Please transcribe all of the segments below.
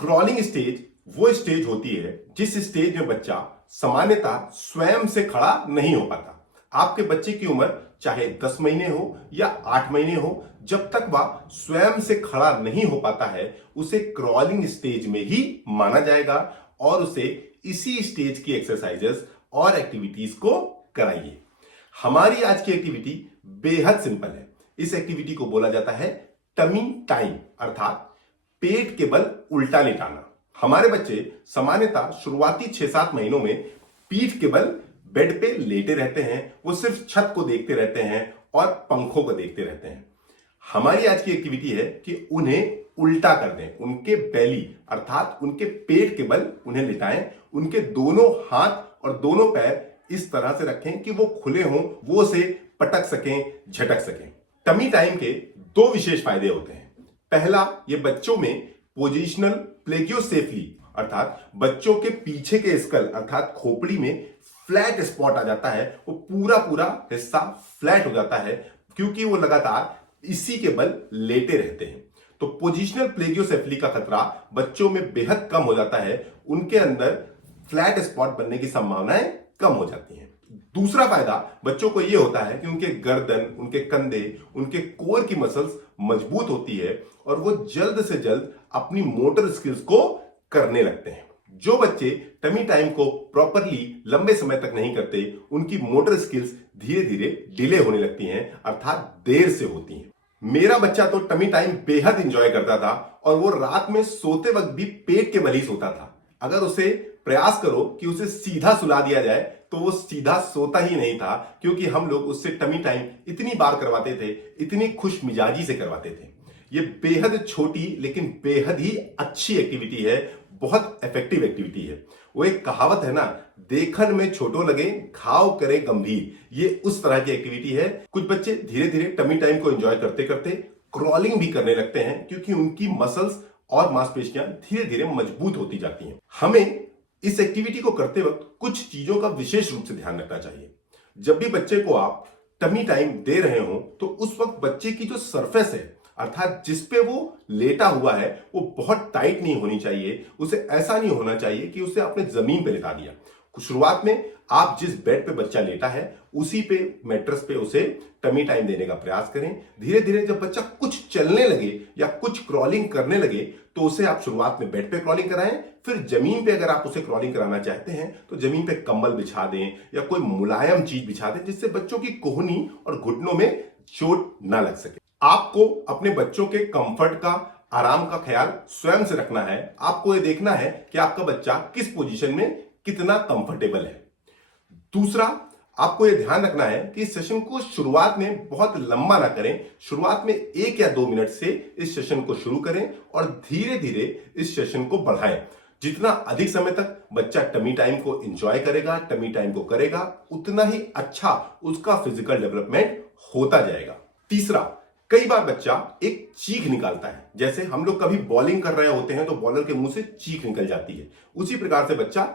Crawling stage वो stage होती है जिस स्टेज में बच्चा सामान्यतः स्वयं से खड़ा नहीं हो पाता। आपके बच्चे की उम्र चाहे 10 महीने हो या 8 महीने हो, जब तक वह स्वयं से खड़ा नहीं हो पाता है उसे क्रॉलिंग स्टेज में ही माना जाएगा और उसे इसी स्टेज की एक्सरसाइजेस और एक्टिविटीज को कराइए। हमारी आज की एक्टिविटी बेहद सिंपल है। इस एक्टिविटी को बोला जाता है टमी टाइम, अर्थात पेट के बल उल्टा लेटाना। हमारे बच्चे सामान्यतः शुरुआती 6-7 महीनों में पीठ के बल बेड पे लेटे रहते हैं। वो सिर्फ छत को देखते रहते हैं और पंखों को देखते रहते हैं। हमारी आज की एक्टिविटी है कि उन्हें उल्टा कर दें। उनके बेली अर्थात उनके पेट के बल उन्हें लिटाएं। उनके दोनों हाथ और दोनों पैर इस तरह से रखें कि वो खुले हों, वो उसे पटक सकें, झटक सकें। टमी टाइम के 2 विशेष फायदे होते हैं। पहला, ये बच्चों में पोजिशनल प्लेगियोसेफली अर्थात बच्चों के पीछे के स्कल अर्थात खोपड़ी में फ्लैट स्पॉट आ जाता है। वो पूरा हिस्सा फ्लैट हो जाता है क्योंकि वो लगातार इसी के बल लेटे रहते हैं। तो पोजिशनल प्लेगियोसेफली का खतरा बच्चों में बेहद कम हो जाता है। उनके अंदर फ्लैट स्पॉट बनने की संभावनाएं कम हो जाती हैं। दूसरा फायदा बच्चों को यह होता है कि उनके गर्दन, उनके कंधे, उनके कोर की मसल्स मजबूत होती है और वो जल्द से जल्द अपनी मोटर स्किल्स को करने लगते हैं। जो बच्चे टमी टाइम को प्रॉपरली लंबे समय तक नहीं करते, उनकी मोटर स्किल्स धीरे धीरे डिले होने लगती हैं, अर्थात देर से होती हैं। मेरा बच्चा तो टमी टाइम बेहद इंजॉय करता था और वो रात में सोते वक्त भी पेट के बल ही सोता था। अगर उसे प्रयास करो कि उसे सीधा सुला दिया जाए तो वो सीधा सोता ही नहीं था, क्योंकि हम लोग उससे टमी टाइम इतनी बार करवाते थे, इतनी खुश मिजाजी से करवाते थे। ये बेहद छोटी लेकिन बेहद ही अच्छी एक्टिविटी है, बहुत इफेक्टिव एक्टिविटी है। वो एक कहावत है ना, देखन में छोटो लगे घाव करे गंभीर। ये उस तरह की एक्टिविटी है। कुछ बच्चे धीरे धीरे टमी टाइम को एंजॉय करते करते क्रॉलिंग भी करने लगते हैं, क्योंकि उनकी मसल्स और मांसपेशियां धीरे धीरे मजबूत होती जाती हैं। हमें इस एक्टिविटी को करते वक्त कुछ चीजों का विशेष रूप से ध्यान रखना चाहिए। जब भी बच्चे को आप टमी टाइम दे रहे हो तो उस वक्त बच्चे की जो सरफेस है अर्थात जिस पे वो लेटा हुआ है वो बहुत टाइट नहीं होनी चाहिए। उसे ऐसा नहीं होना चाहिए कि उसे आपने जमीन पे लेटा दिया। शुरुआत में आप जिस बेड पे बच्चा लेटा है उसी पे मैट्रेस पे उसे टमी टाइम देने का प्रयास करें। धीरे धीरे जब बच्चा कुछ चलने लगे या कुछ क्रॉलिंग करने लगे तो उसे आप शुरुआत में बेड पे क्रॉलिंग कराएं। फिर जमीन पे अगर आप उसे क्रॉलिंग कराना चाहते हैं तो जमीन पे कंबल बिछा दें या कोई मुलायम चीज बिछा दें, जिससे बच्चों की कोहनी और घुटनों में चोट ना लग सके। आपको अपने बच्चों के कंफर्ट का, आराम का ख्याल स्वयं से रखना है। आपको ये देखना है कि आपका बच्चा किस पोजीशन में कितना कंफर्टेबल है। दूसरा, आपको यह ध्यान रखना है कि इस सेशन को शुरुआत में बहुत लंबा ना करें। शुरुआत में 1 या 2 मिनट से इस सेशन को शुरू करें और धीरे धीरे इस सेशन को बढ़ाएं। जितना अधिक समय तक बच्चा टमी टाइम को एंजॉय करेगा, टमी टाइम को करेगा, उतना ही अच्छा उसका फिजिकल डेवलपमेंट होता जाएगा। तीसरा, कई बार बच्चा एक चीख निकालता है। जैसे हम लोग कभी बॉलिंग कर रहे होते हैं तो बॉलर के मुंह से चीख निकल जाती है, उसी प्रकार से बच्चा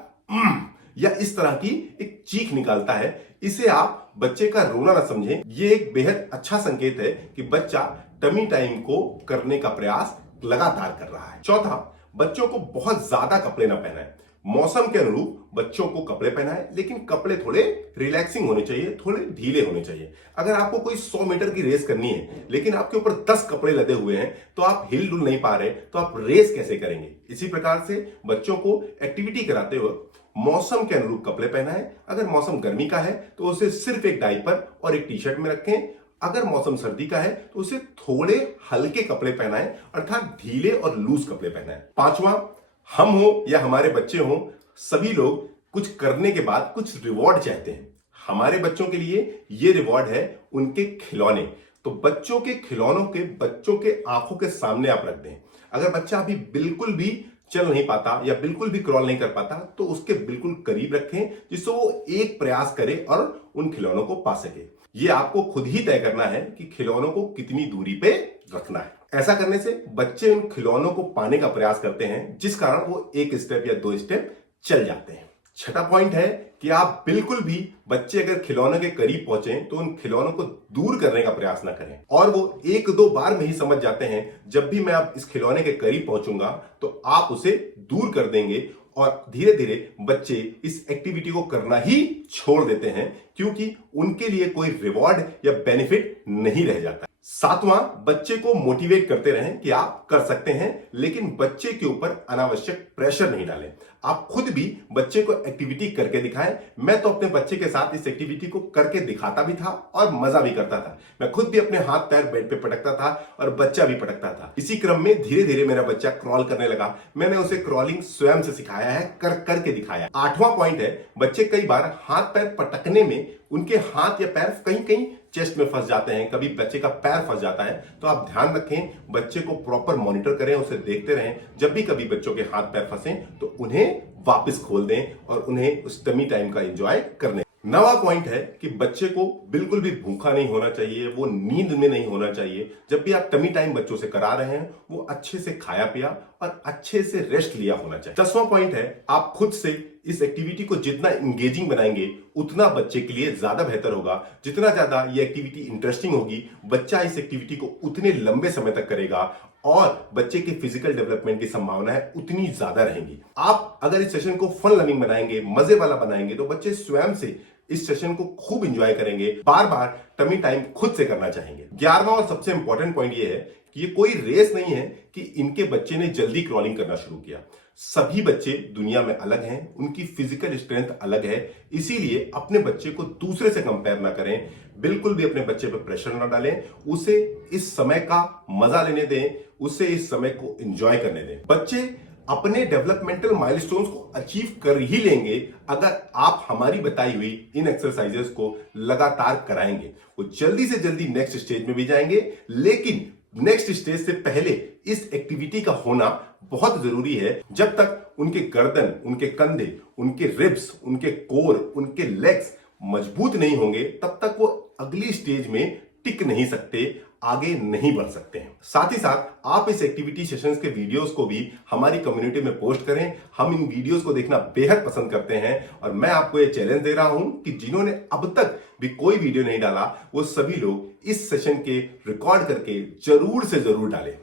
या इस तरह की एक चीख निकालता है। इसे आप बच्चे का रोना ना समझें। ये एक बेहद अच्छा संकेत है कि बच्चा टमी टाइम को करने का प्रयास लगातार कर रहा है। चौथा, बच्चों को बहुत ज्यादा कपड़े ना पहनाएं। मौसम के अनुरूप बच्चों को कपड़े पहनाएं, लेकिन कपड़े थोड़े रिलैक्सिंग होने चाहिए, थोड़े ढीले होने चाहिए। अगर आपको कोई 100 मीटर की रेस करनी है लेकिन आपके ऊपर 10 कपड़े लदे हुए हैं तो आप हिल डुल नहीं पा रहे, तो आप रेस कैसे करेंगे? इसी प्रकार से बच्चों को एक्टिविटी कराते वक्त मौसम के अनुरूप कपड़े पहनाएं। अगर मौसम गर्मी का है तो उसे सिर्फ एक डायपर और एक टी शर्ट में रखें। अगर मौसम सर्दी का है तो उसे थोड़े हल्के कपड़े पहनाएं, अर्थात ढीले और लूज कपड़े पहनाएं। पांचवा, हम हो या हमारे बच्चे हो, सभी लोग कुछ करने के बाद कुछ रिवॉर्ड चाहते हैं। हमारे बच्चों के लिए ये रिवॉर्ड है उनके खिलौने। तो बच्चों के खिलौनों के बच्चों के आंखों के सामने आप रख दें। अगर बच्चा अभी बिल्कुल भी चल नहीं पाता या बिल्कुल भी क्रॉल नहीं कर पाता तो उसके बिल्कुल करीब रखें, जिससे वो एक प्रयास करे और उन खिलौनों को पा सके। ये आपको खुद ही तय करना है कि खिलौनों को कितनी दूरी पे रखना है। ऐसा करने से बच्चे उन खिलौनों को पाने का प्रयास करते हैं, जिस कारण वो 1 स्टेप या 2 स्टेप चल जाते हैं। छठा पॉइंट है कि आप बिल्कुल भी बच्चे अगर खिलौनों के करीब पहुंचे तो उन खिलौनों को दूर करने का प्रयास ना करें, और वो एक दो बार में ही समझ जाते हैं जब भी मैं अब इस खिलौने के करीब पहुंचूंगा तो आप उसे दूर कर देंगे, और धीरे धीरे बच्चे इस एक्टिविटी को करना ही छोड़ देते हैं क्योंकि उनके लिए कोई रिवॉर्ड या बेनिफिट नहीं रह जाता। सातवां, बच्चे को मोटिवेट करते रहें कि आप कर सकते हैं, लेकिन बच्चे के ऊपर अनावश्यक प्रेशर नहीं डालें। आप खुद भी बच्चे को एक्टिविटी करके दिखाएं। मैं तो अपने बच्चे के साथ इस एक्टिविटी को करके दिखाता भी था और मजा भी करता था। मैं खुद भी अपने हाथ पैर बेड पे पटकता था और बच्चा भी पटकता था। इसी क्रम में धीरे धीरे मेरा बच्चा क्रॉल करने लगा। मैंने उसे क्रॉलिंग स्वयं से सिखाया है, करके दिखाया। आठवां पॉइंट है, बच्चे कई बार हाथ पैर पटकने में उनके हाथ या पैर कहीं कहीं चेस्ट में फंस जाते हैं, कभी बच्चे का पैर फंस जाता है। तो आप ध्यान रखें, बच्चे को प्रॉपर मॉनिटर करें, उसे देखते रहें। जब भी कभी बच्चों के हाथ पैर फंसे तो उन्हें वापस खोल दें और उन्हें उस टमी टाइम का एंजॉय करने। नवा पॉइंट है कि बच्चे को बिल्कुल भी भूखा नहीं होना चाहिए, वो नींद में नहीं होना चाहिए। जब भी आप टमी टाइम बच्चों से करा रहे हैं वो अच्छे से खाया पिया और अच्छे से रेस्ट लिया होना चाहिए। 10वां पॉइंट है, आप खुद से इस एक्टिविटी को जितना इंगेजिंग बनाएंगे उतना बच्चे के लिए ज्यादा बेहतर होगा। जितना ज्यादा ये एक्टिविटी इंटरेस्टिंग होगी, बच्चा इस एक्टिविटी को उतने लंबे समय तक करेगा और बच्चे के फिजिकल डेवलपमेंट की संभावनाएं उतनी ज्यादा रहेंगी। आप अगर इस सेशन को फन लविंग बनाएंगे, मजे वाला बनाएंगे, तो बच्चे स्वयं से इस सेशन को खूब एंजॉय करेंगे, बार बार टमी टाइम खुद से करना चाहेंगे। 11वां और सबसे इंपॉर्टेंट पॉइंट ये है कि ये कोई रेस नहीं है कि इनके बच्चे ने जल्दी क्रॉलिंग करना शुरू किया। सभी बच्चे दुनिया में अलग हैं, उनकी फिजिकल स्ट्रेंथ अलग है, इसीलिए अपने बच्चे को दूसरे से कंपेयर ना करें। बिल्कुल भी अपने बच्चे पर प्रेशर ना डालें, उसे इस समय का मजा लेने दें, उसे इस समय को एंजॉय करने दें। बच्चे अपने डेवलपमेंटल माइलस्टोन्स को अचीव कर ही लेंगे अगर आप हमारी बताई हुई इन एक्सरसाइजेस को लगातार कराएंगे। वो जल्दी से जल्दी नेक्स्ट स्टेज में भी जाएंगे, लेकिन नेक्स्ट स्टेज से पहले इस एक्टिविटी का होना बहुत जरूरी है। जब तक उनके गर्दन, उनके कंधे, उनके रिब्स, उनके कोर, उनके लेग्स मजबूत नहीं होंगे, तब तक वो अगली स्टेज में टिक नहीं सकते, आगे नहीं बढ़ सकते हैं। साथ ही साथ आप इस एक्टिविटी सेशंस के वीडियोस को भी हमारी कम्युनिटी में पोस्ट करें। हम इन वीडियोस को देखना बेहद पसंद करते हैं और मैं आपको ये चैलेंज दे रहा हूं कि जिन्होंने अब तक भी कोई वीडियो नहीं डाला, वो सभी लोग इस सेशन के रिकॉर्ड करके जरूर से जरूर डालें।